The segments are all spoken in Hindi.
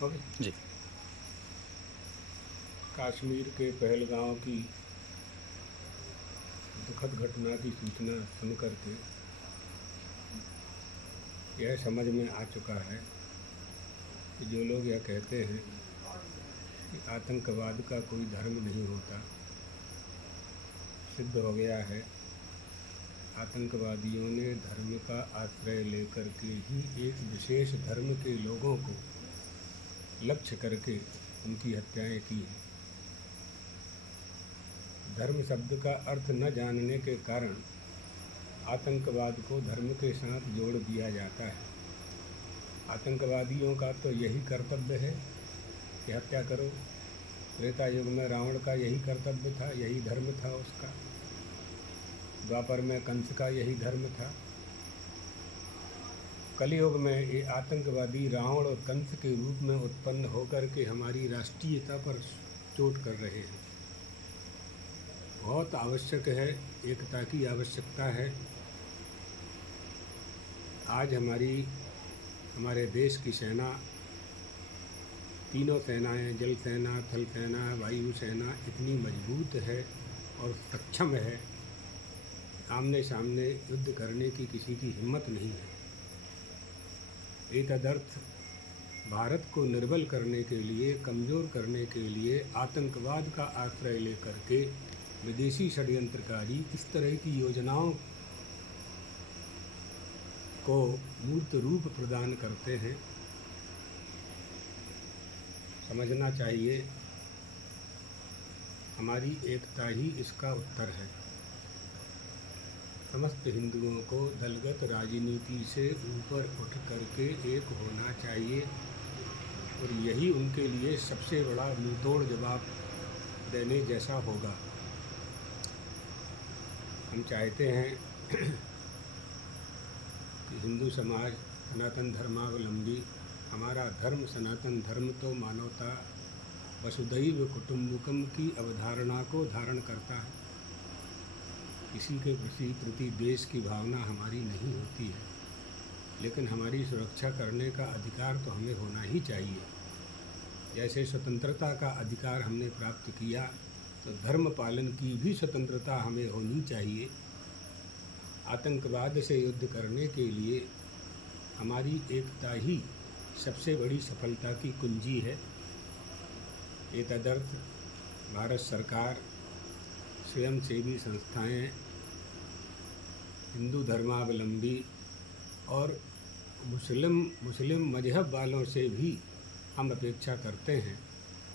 ओके। जी। कश्मीर के पहलगांव की दुखद घटना की सूचना सुनकर के यह समझ में आ चुका है कि जो लोग यह कहते हैं कि आतंकवाद का कोई धर्म नहीं होता, सिद्ध हो गया है आतंकवादियों ने धर्म का आश्रय लेकर के ही एक विशेष धर्म के लोगों को लक्ष्य करके उनकी हत्याएं की हैं। धर्म शब्द का अर्थ न जानने के कारण आतंकवाद को धर्म के साथ जोड़ दिया जाता है। आतंकवादियों का तो यही कर्तव्य है कि हत्या करो। त्रेता युग में रावण का यही कर्तव्य था, यही धर्म था उसका। द्वापर में कंस का यही धर्म था। कलयुग में ये आतंकवादी रावण और कंस के रूप में उत्पन्न होकर के हमारी राष्ट्रीयता पर चोट कर रहे हैं। बहुत आवश्यक है, एकता की आवश्यकता है। आज हमारे देश की सेना, तीनों सेनाएं, जल सेना, थल सेना, वायु सेना इतनी मजबूत है और सक्षम है, आमने सामने युद्ध करने की किसी की हिम्मत नहीं है। एतदर्थ भारत को निर्बल करने के लिए, कमज़ोर करने के लिए आतंकवाद का आश्रय लेकर के विदेशी षड्यंत्रकारी इस तरह की योजनाओं को मूर्त रूप प्रदान करते हैं। समझना चाहिए, हमारी एकता ही इसका उत्तर है। समस्त हिंदुओं को दलगत राजनीति से ऊपर उठ करके एक होना चाहिए और यही उनके लिए सबसे बड़ा मुंहतोड़ जवाब देने जैसा होगा। हम चाहते हैं कि हिंदू समाज, सनातन धर्मावलंबी, हमारा धर्म सनातन धर्म तो मानवता, वसुधैव कुटुंबकम की अवधारणा को धारण करता है। किसी के प्रति द्वेष की भावना हमारी नहीं होती है, लेकिन हमारी सुरक्षा करने का अधिकार तो हमें होना ही चाहिए। जैसे स्वतंत्रता का अधिकार हमने प्राप्त किया, तो धर्म पालन की भी स्वतंत्रता हमें होनी चाहिए। आतंकवाद से युद्ध करने के लिए हमारी एकता ही सबसे बड़ी सफलता की कुंजी है। एतदर्थ भारत सरकार, स्वयंसेवी संस्थाएं, हिंदू धर्मावलंबी और मुस्लिम मजहब वालों से भी हम अपेक्षा करते हैं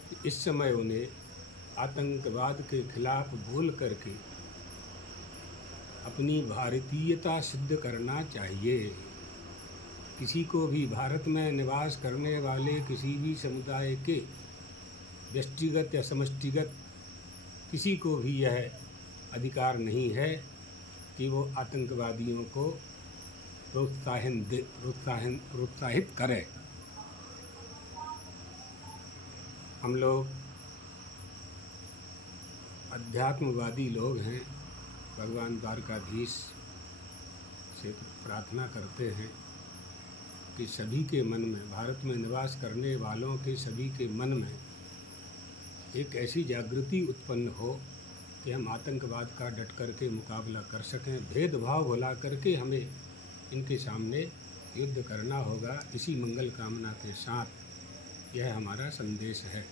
कि इस समय उन्हें आतंकवाद के खिलाफ बोल करके अपनी भारतीयता सिद्ध करना चाहिए। किसी को भी भारत में निवास करने वाले किसी भी समुदाय के व्यष्टिगत या समष्टिगत किसी को भी यह अधिकार नहीं है कि वो आतंकवादियों को प्रोत्साहित करे। हम लोग अध्यात्मवादी लोग हैं। भगवान द्वारकाधीश से प्रार्थना करते हैं कि सभी के मन में, भारत में निवास करने वालों के सभी के मन में एक ऐसी जागृति उत्पन्न हो कि हम आतंकवाद का डट कर के मुकाबला कर सकें। भेदभाव भुला करके हमें इनके सामने युद्ध करना होगा। इसी मंगल कामना के साथ यह हमारा संदेश है।